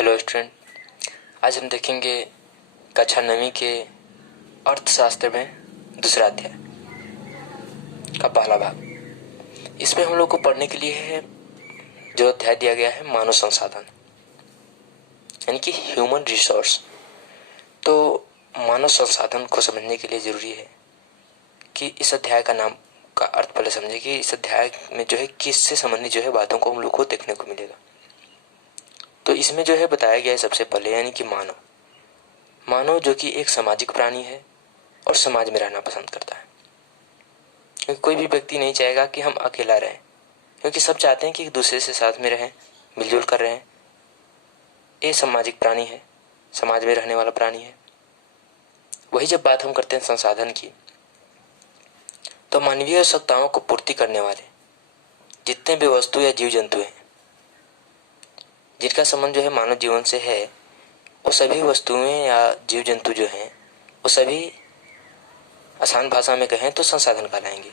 Hello student, आज हम देखेंगे कक्षा 9वीं के अर्थशास्त्र में दूसरा अध्याय का पहला भाग। इसमें हम लोग को पढ़ने के लिए है जो अध्याय दिया गया है मानव संसाधन यानी कि ह्यूमन रिसोर्स। तो मानव संसाधन को समझने के लिए जरूरी है कि इस अध्याय का नाम का अर्थ पहले समझे कि इस अध्याय में जो है किससे संबंधित जो है बातों को हम लोग को देखने को मिलेगा। तो इसमें जो है बताया गया है सबसे पहले यानी कि मानव जो कि एक सामाजिक प्राणी है और समाज में रहना पसंद करता है। क्योंकि कोई भी व्यक्ति नहीं चाहेगा कि हम अकेला रहें, क्योंकि सब चाहते हैं कि एक दूसरे से साथ में रहें, मिलजुल कर रहें। ये सामाजिक प्राणी है, समाज में रहने वाला प्राणी है। वही जब बात हम करते हैं संसाधन की, तो मानवीय आवश्यकताओं को पूर्ति करने वाले जितने भी वस्तु या जीव जंतु हैं जिनका संबंध जो है मानव जीवन से है, वो सभी वस्तुएं या जीव जंतु जो हैं वो सभी आसान भाषा में कहें तो संसाधन कहलाएंगे।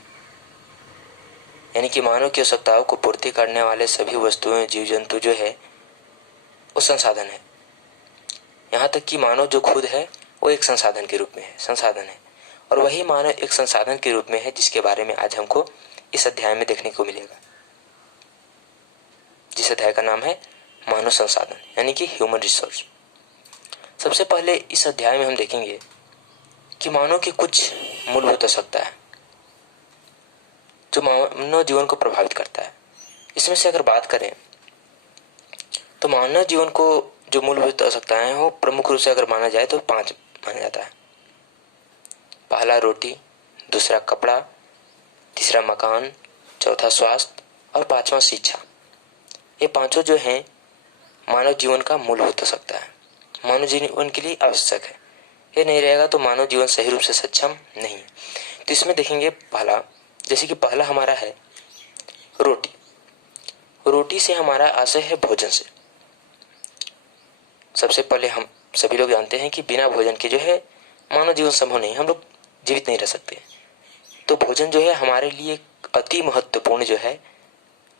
यानी कि मानव की आवश्यकताओं को पूर्ति करने वाले सभी वस्तुएं जीव जंतु जो है वो संसाधन है। यहाँ तक कि मानव जो खुद है वो एक संसाधन के रूप में है, संसाधन है। और वही मानव एक संसाधन के रूप में है जिसके बारे में आज हमको इस अध्याय में देखने को मिलेगा, जिस अध्याय का नाम है मानव संसाधन यानी कि ह्यूमन रिसोर्स। सबसे पहले इस अध्याय में हम देखेंगे कि मानव की कुछ मूलभूत आवश्यकता है जो मानव जीवन को प्रभावित करता है। इसमें से अगर बात करें तो मानव जीवन को जो मूलभूत आवश्यकताएं हैं वो प्रमुख रूप से अगर माना जाए तो 5 माना जाता है। पहला रोटी, दूसरा कपड़ा, तीसरा मकान, चौथा स्वास्थ्य और 5वां शिक्षा। ये पांचों जो हैं मानव जीवन का मूलभूत आवश्यकता है, मानव जीवन के लिए आवश्यक है। ये नहीं रहेगा तो मानव जीवन सही रूप से सक्षम नहीं है। तो इसमें देखेंगे पहला, जैसे कि पहला हमारा है रोटी। रोटी से हमारा आशय है भोजन से। सबसे पहले हम सभी लोग जानते हैं कि बिना भोजन के जो है मानव जीवन संभव नहीं, हम लोग जीवित नहीं रह सकते। तो भोजन जो है हमारे लिए अति महत्वपूर्ण जो है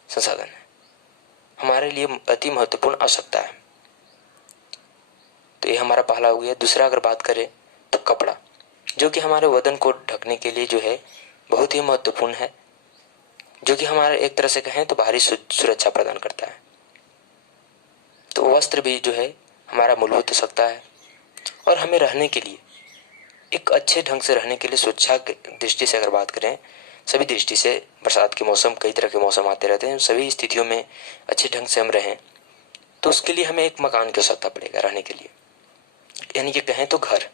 संसाधन है, हमारे लिए अति महत्वपूर्ण आवश्यकता है। तो ये हमारा पहला हो गया। दूसरा अगर बात करें तो कपड़ा, जो कि हमारे बदन को ढकने के लिए जो है बहुत ही महत्वपूर्ण है, जो कि हमारे एक तरह से कहें तो बाहरी सुरक्षा प्रदान करता है। तो वस्त्र भी जो है हमारा मूलभूत आवश्यकता है। और हमें रहने के लिए, एक अच्छे ढंग से रहने के लिए, सुरक्षा की दृष्टि से अगर बात करें, सभी दृष्टि से, बरसात के मौसम, कई तरह के मौसम आते रहते हैं, सभी स्थितियों में अच्छे ढंग से हम रहें तो उसके लिए हमें एक मकान की आवश्यकता पड़ेगा रहने के लिए, यानी कि कहें तो घर।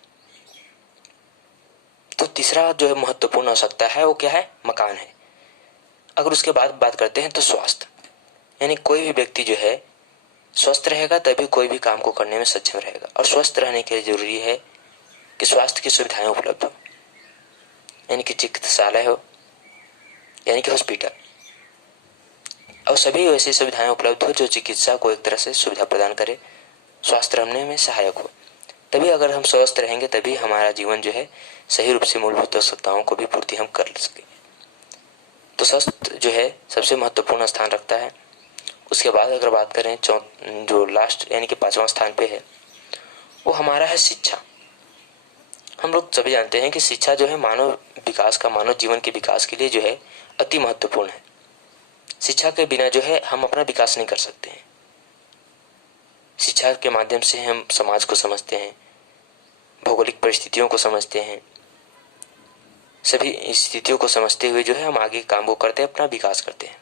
तो तीसरा जो है महत्वपूर्ण आवश्यकता है वो क्या है? मकान है। अगर उसके बाद बात करते हैं तो स्वास्थ्य, यानी कोई भी व्यक्ति जो है स्वस्थ रहेगा तभी कोई भी काम को करने में सक्षम रहेगा। और स्वस्थ रहने के लिए जरूरी है कि स्वास्थ्य की सुविधाएं उपलब्ध हो, यानी कि चिकित्सालय हो, यानी कि हॉस्पिटल, और सभी वैसी सुविधाएं उपलब्ध हो जो चिकित्सा को एक तरह से सुविधा प्रदान करे, स्वास्थ्य रहने में सहायक हो। तभी अगर हम स्वस्थ रहेंगे तभी हमारा जीवन जो है सही रूप से मूलभूत आवश्यकताओं को भी पूर्ति हम कर सकेंगे। तो स्वास्थ्य जो है सबसे महत्वपूर्ण स्थान रखता है। उसके बाद अगर बात करें जो लास्ट यानी कि 5वां स्थान पे है वो हमारा है शिक्षा। हम लोग सभी जानते हैं कि शिक्षा जो है मानव विकास का, मानव जीवन के विकास के लिए जो है अति महत्वपूर्ण है। शिक्षा के बिना जो है हम अपना विकास नहीं कर सकते हैं। शिक्षा के माध्यम से हम समाज को समझते हैं, भौगोलिक परिस्थितियों को समझते हैं, सभी स्थितियों को समझते हुए जो है हम आगे काम को करते हैं, अपना विकास करते हैं।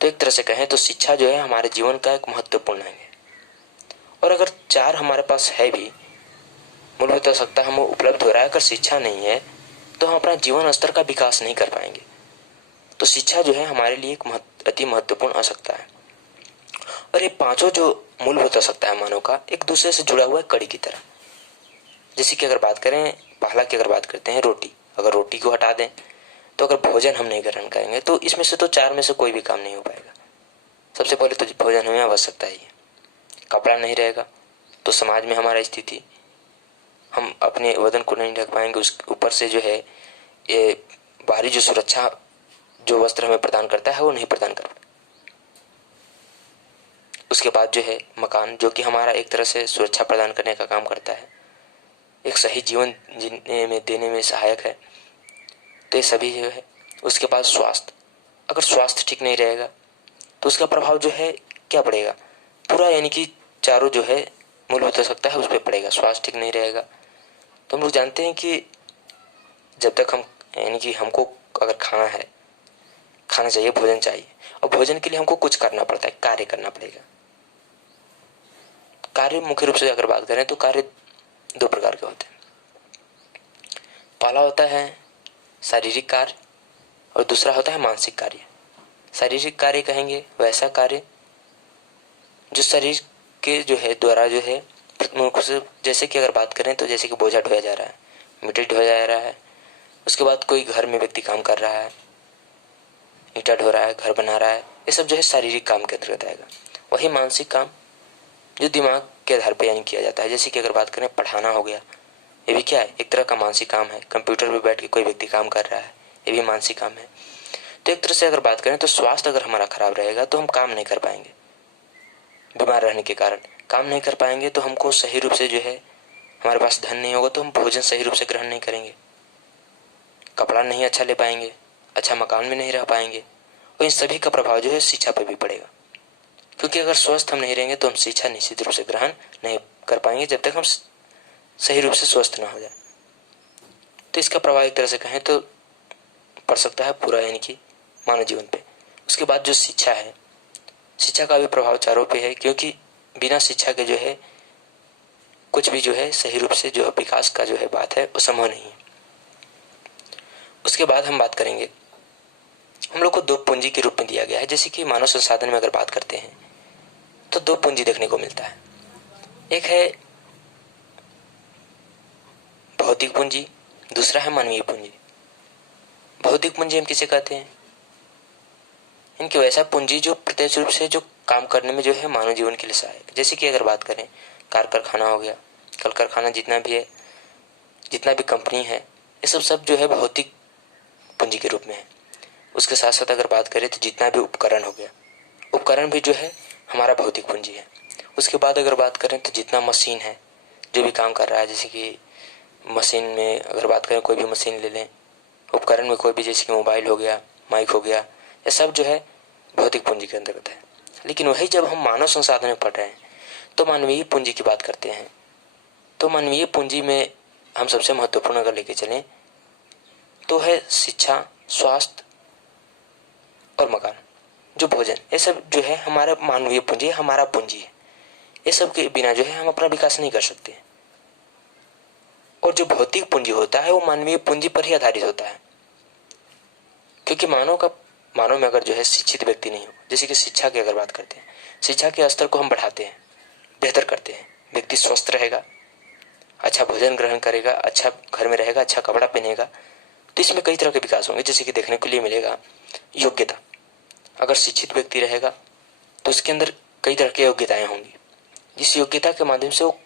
तो एक तरह से कहें तो शिक्षा जो है हमारे जीवन का एक महत्वपूर्ण है। और अगर 4 हमारे पास है भी, मूलभूत आवश्यकता हमें उपलब्ध हो रहा है, अगर शिक्षा नहीं है तो हम अपना जीवन स्तर का विकास नहीं कर पाएंगे। तो शिक्षा जो है हमारे लिए एक अति महत्वपूर्ण आवश्यकता है। और ये पांचों जो मूलभूत आवश्यकता है मानव का, एक दूसरे से जुड़ा हुआ है कड़ी की तरह। जैसे कि अगर बात करें पहला की, अगर बात करते हैं रोटी, अगर रोटी को हटा दें तो अगर भोजन हम नहीं ग्रहण करेंगे तो इसमें से तो 4 में से कोई भी काम नहीं हो पाएगा। सबसे पहले तो भोजन हमें आवश्यकता ही है। कपड़ा नहीं रहेगा तो समाज में हमारा स्थिति, हम अपने बदन को नहीं ढक पाएंगे। उस ऊपर से जो है ये बाहरी जो सुरक्षा जो वस्त्र हमें प्रदान करता है वो नहीं प्रदान कर। उसके बाद जो है मकान, जो कि हमारा एक तरह से सुरक्षा प्रदान करने का काम करता है, एक सही जीवन जीने में देने में सहायक है। तो ये सभी जो है। उसके बाद स्वास्थ्य, अगर स्वास्थ्य ठीक नहीं रहेगा तो उसका प्रभाव जो है क्या पड़ेगा, पूरा यानी कि चारों जो है मूलभूत हो सकता है उस पर पड़ेगा। स्वास्थ्य ठीक नहीं रहेगा तो हम लोग जानते हैं कि जब तक हम यानी कि हमको अगर खाना चाहिए, भोजन चाहिए, और भोजन के लिए हमको कुछ करना पड़ता है, कार्य करना पड़ेगा। कार्य मुख्य रूप से अगर बात करें तो कार्य दो प्रकार के होते हैं। पहला होता है शारीरिक कार्य और दूसरा होता है मानसिक कार्य। शारीरिक कार्य कहेंगे वैसा कार्य जो शरीर के जो है द्वारा जो है मुख्य से, जैसे कि अगर बात करें तो जैसे कि बोझा ढोया जा रहा है, मिट्टी ढोया जा रहा है, उसके बाद कोई घर में व्यक्ति काम कर रहा है, ईंटा ढो रहा है, घर बना रहा है, ये सब जो है शारीरिक काम के अंतर्गत आएगा। वही मानसिक काम जो दिमाग के आधार पर यानी किया जाता है, जैसे कि अगर बात करें पढ़ाना हो गया, ये भी क्या है, एक तरह का मानसिक काम है। कंप्यूटर पे बैठ के कोई व्यक्ति काम कर रहा है, ये भी मानसिक काम है। तो एक तरह से अगर बात करें तो स्वास्थ्य अगर हमारा खराब रहेगा तो हम काम नहीं कर पाएंगे। बीमार रहने के कारण काम नहीं कर पाएंगे तो हमको सही रूप से जो है, हमारे पास धन नहीं होगा तो हम भोजन सही रूप से ग्रहण नहीं करेंगे, कपड़ा नहीं अच्छा ले पाएंगे, अच्छा मकान में नहीं रह पाएंगे, और इन सभी का प्रभाव जो है शिक्षा पे भी पड़ेगा। क्योंकि अगर स्वस्थ हम नहीं रहेंगे तो हम शिक्षा निश्चित रूप से ग्रहण नहीं कर पाएंगे जब तक हम सही रूप से स्वस्थ ना हो जाए। तो इसका प्रभाव एक तरह से कहें तो पड़ सकता है पूरा यानी कि मानव जीवन पे। उसके बाद जो शिक्षा है, शिक्षा का भी प्रभाव चारों पे है, क्योंकि बिना शिक्षा के जो है कुछ भी जो है सही रूप से जो विकास का जो है बात है वो संभव नहीं है। उसके बाद हम बात करेंगे, हम लोग को दो पूंजी के रूप में दिया गया है। जैसे कि मानव संसाधन में अगर बात करते हैं तो दो पूंजी देखने को मिलता है, एक है भौतिक पूंजी, दूसरा है मानवीय पूंजी। भौतिक पूंजी हम किसे कहते हैं, इनकी वैसा पूंजी जो प्रत्यक्ष रूप से जो काम करने में जो है मानव जीवन के लिए सहायक। जैसे कि अगर बात करें कार कारखाना हो गया, कल कारखाना जितना भी है, जितना भी कंपनी है, ये सब जो है भौतिक पूंजी के रूप में है। उसके साथ साथ अगर बात करें तो जितना भी उपकरण हो गया, उपकरण भी जो है हमारा भौतिक पूंजी है। उसके बाद अगर बात करें तो जितना मशीन है जो भी काम कर रहा है, जैसे कि मशीन में अगर बात करें कोई भी मशीन ले लें, उपकरण में कोई भी, जैसे कि मोबाइल हो गया, माइक हो गया, ये सब जो है भौतिक पूंजी के अंतर्गत है। लेकिन वही जब हम मानव संसाधन में पढ़ रहे हैं तो मानवीय पूंजी की बात करते हैं। तो मानवीय पूंजी में हम सबसे महत्वपूर्ण अगर लेके चलें तो है शिक्षा, स्वास्थ्य और मकान, जो भोजन, ये सब जो है हमारा मानवीय पूंजी है, हमारा पूंजी है। ये सब के बिना जो है हम अपना विकास नहीं कर सकते। और जो भौतिक पूंजी होता है वो मानवीय पूंजी पर ही आधारित होता है, क्योंकि मानव में अगर जो है शिक्षित व्यक्ति नहीं हो, जैसे कि शिक्षा की अगर बात करते हैं, शिक्षा के स्तर को हम बढ़ाते हैं, बेहतर करते हैं, व्यक्ति स्वस्थ रहेगा, अच्छा भोजन ग्रहण करेगा, अच्छा घर में रहेगा, अच्छा कपड़ा पहनेगा, तो इसमें कई तरह के विकास होंगे। जैसे कि देखने के लिए मिलेगा योग्यता, अगर शिक्षित व्यक्ति रहेगा तो उसके अंदर कई तरह की योग्यताएं होंगी, जिस योग्यता के माध्यम से वो